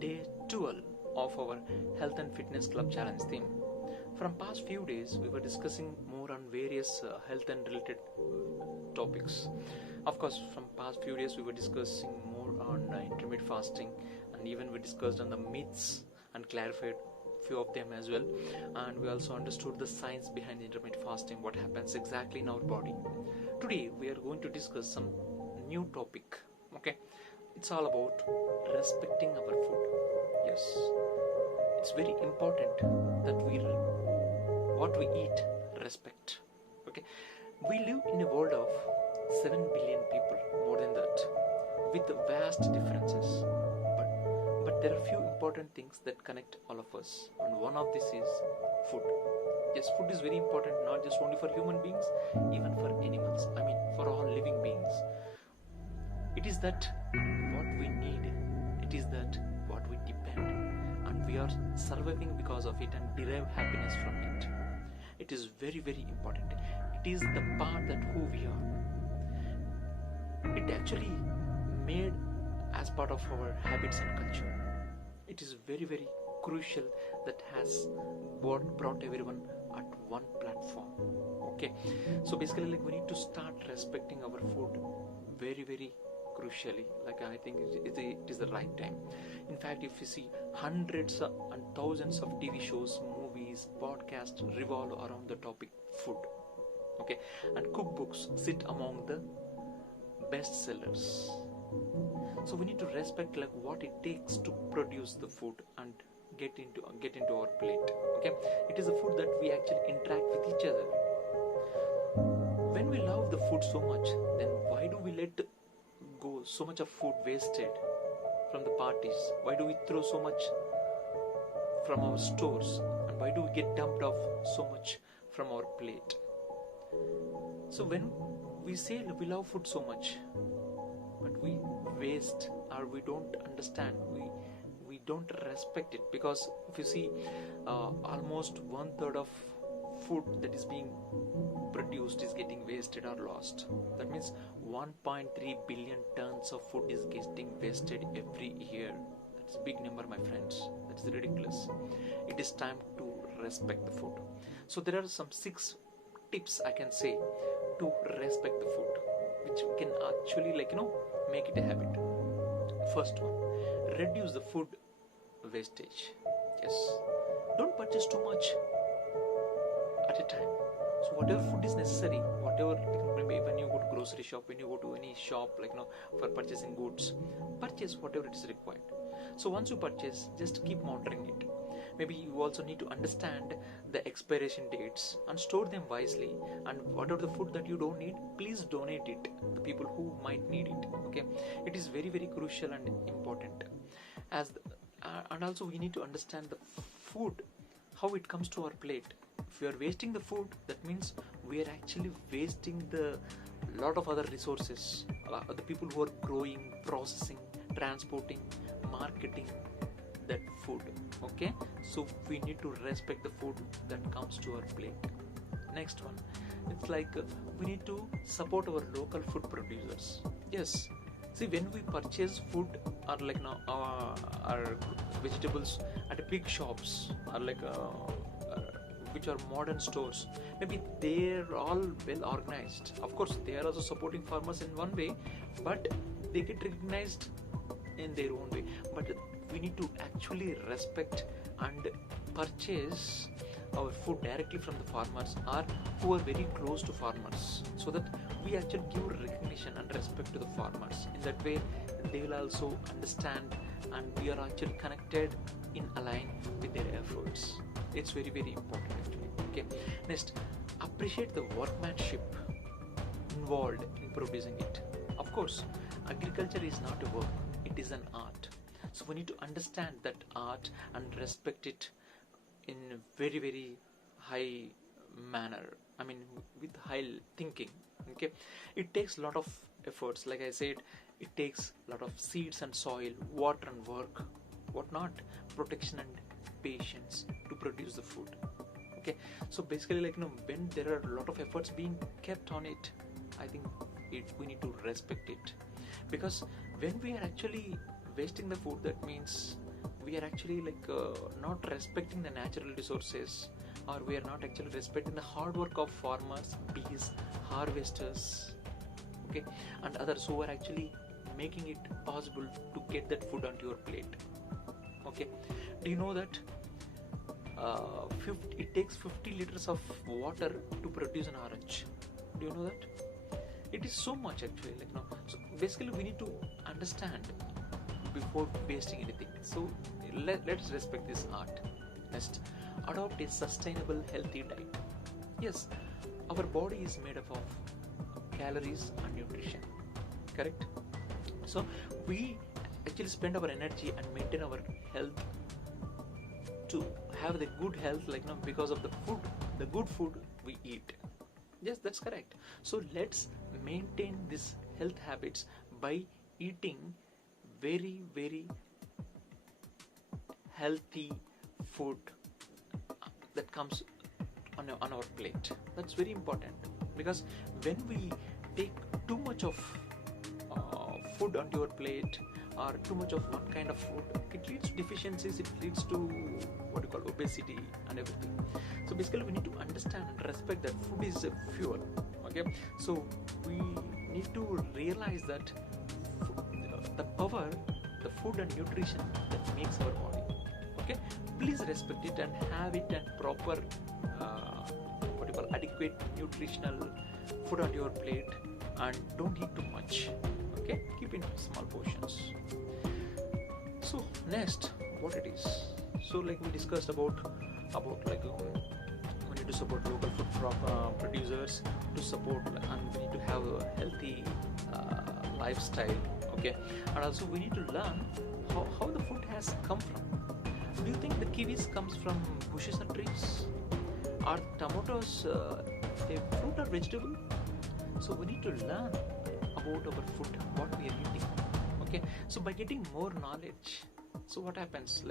day 12 of our health and fitness club challenge theme. From past few days we were discussing more on various health and related topics. Of course, from past few days we were discussing more on intermittent fasting, and even we discussed on the myths and clarified few of them as well, and we also understood the science behind intermittent fasting, what happens exactly in our body. Today we are going to discuss some new topic. Okay, it's all about respecting our food. Yes, it's very important that what we eat respect. Okay, we live in a world of 7 billion people, more than that, with vast differences, but there are few important things that connect all of us, and one of this is food. Yes, food is very important, not just only for human beings, even for animals, for all living beings. It is that what we need, it is that what we depend, and we are surviving because of it and derive happiness from it. It is very, very important. It is the part that who we are. It actually made as part of our habits and culture. It is very, very crucial that has brought everyone at one platform. Okay, so basically we need to start respecting our food very, very crucially. I think it is the right time. In fact, if you see, hundreds and thousands of TV shows, movies, podcasts revolve around the topic food. Okay, and cookbooks sit among the best sellers. So we need to respect what it takes to produce the food and get into our plate. Okay, it is a food that we actually interact with each other. When we love the food so much, then why do we let go so much of food wasted from the parties? Why do we throw so much from our stores, and why do we get dumped off so much from our plate? So when we say we love food so much, but we waste, or we don't understand, we don't respect it, because if you see, almost 1/3 of food that is being produced is getting wasted or lost. That means 1.3 billion tons of food is getting wasted every year. That's a big number, my friends. That's ridiculous. It is time to respect the food. So there are some 6 tips I can say to respect the food, which can actually make it a habit. First one, reduce the food wastage. Yes, don't purchase too much at a time. So whatever food is necessary, whatever, maybe when you go to grocery shop, when you go to any shop, for purchasing goods, purchase whatever it is required. So once you purchase, just keep monitoring it. Maybe you also need to understand the expiration dates and store them wisely. And whatever the food that you don't need, please donate it to the people who might need it. Okay, it is very, very crucial and important. And also we need to understand the food, how it comes to our plate. If we are wasting the food, that means we are actually wasting the lot of other resources, the people who are growing, processing, transporting, marketing that food. Okay, so we need to respect the food that comes to our plate. Next one, it's we need to support our local food producers. Yes, see, when we purchase food or our vegetables at big shops, or which are modern stores, maybe they're all well organized. Of course, they are also supporting farmers in one way, but they get recognized in their own way. But we need to actually respect and purchase our food directly from the farmers, or who are very close to farmers, so that we actually give recognition and respect to the farmers. In that way, they will also understand, and we are actually connected in align with their efforts. It's very, very important actually. Okay, next, appreciate the workmanship involved in producing it. Of course, agriculture is not a work, it is an art. So we need to understand that art and respect it in a very, very high manner. With high thinking. Okay, it takes a lot of efforts. Like I said, it takes a lot of seeds and soil, water and work, whatnot, protection and patience to produce the food. Okay, so basically when there are a lot of efforts being kept on it, I think we need to respect it, because when we are actually wasting the food, that means we are actually not respecting the natural resources, or we are not actually respecting the hard work of farmers, bees, harvesters, okay, and others who are actually making it possible to get that food onto your plate. Okay, do you know that it takes 50 liters of water to produce an orange? Do you know that? It is so much actually, so basically we need to understand before wasting anything. So let's respect this art. Next, adopt a sustainable healthy diet. Yes, our body is made up of calories and nutrition, correct? So we actually spend our energy and maintain our health to have the good health, because of the good food we eat. Yes, that's correct. So let's maintain these health habits by eating very, very healthy food that comes on our plate. That's very important, because when we take too much of food on your plate, or too much of one kind of food, it leads to deficiencies, it leads to what you call obesity and everything. So basically we need to understand and respect that food is a fuel. Okay, so we need to realize that the power, the food and nutrition that makes our body. Okay, please respect it and have it and proper adequate nutritional food on your plate, and don't eat too much. Okay, keep in small portions. So next, what it is? So we discussed about we need to support local food producers, to support, and we need to have a healthy lifestyle. Okay, and also we need to learn how the food has come from. Do you think the kiwis comes from bushes and trees? Are tomatoes a fruit or vegetable? So we need to learn about our food, what we are eating. Okay, so by getting more knowledge, so what happens,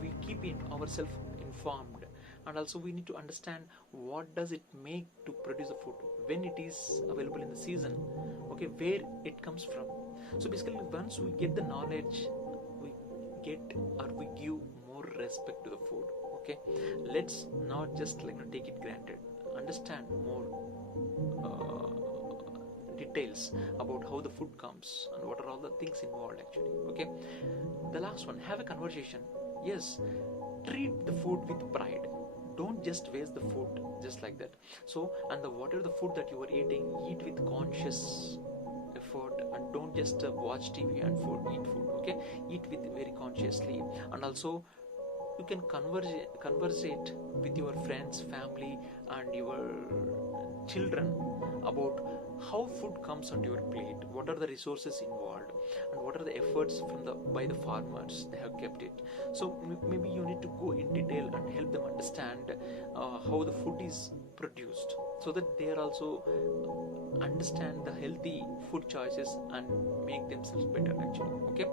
we keep ourselves informed, and also we need to understand what does it make to produce the food, when it is available in the season, okay, where it comes from. So basically once we get the knowledge, we give more respect to the food. Okay, let's not just take it granted, understand more details about how the food comes and what are all the things involved actually. Okay, the last one, have a conversation. Yes, treat the food with pride, don't just waste the food just like that. So, and whatever the food that you are eating, eat with conscious effort, and don't just watch TV and eat food. Okay, eat with very consciously, and also you can conversate with your friends, family, and your children about how food comes onto your plate, what are the resources involved, and what are the efforts by the farmers they have kept it. So maybe you need to go in detail and help them understand how the food is produced, so that they are also understand the healthy food choices and make themselves better actually. Okay,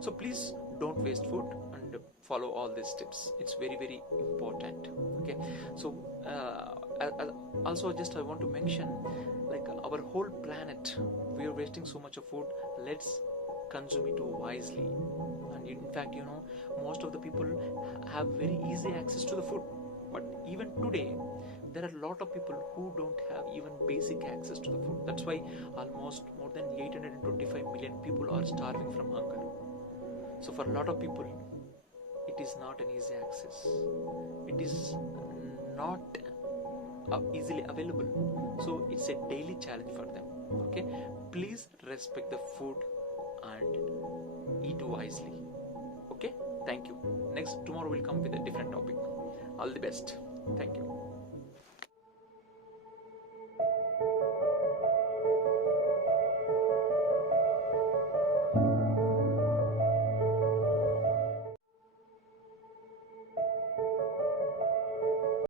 so please don't waste food and follow all these tips. It's very, very important. Okay, so also just I want to mention, our whole planet, we are wasting so much of food. Let's consume it wisely. And in fact, most of the people have very easy access to the food, but even today there are a lot of people who don't have even basic access to the food. That's why almost more than 825 million people are starving from hunger. So for a lot of people, it is not an easy access. It is not easily available. So it's a daily challenge for them. Okay, please respect the food and eat wisely. Okay, thank you. Tomorrow we'll come with a different topic. All the best. Thank you.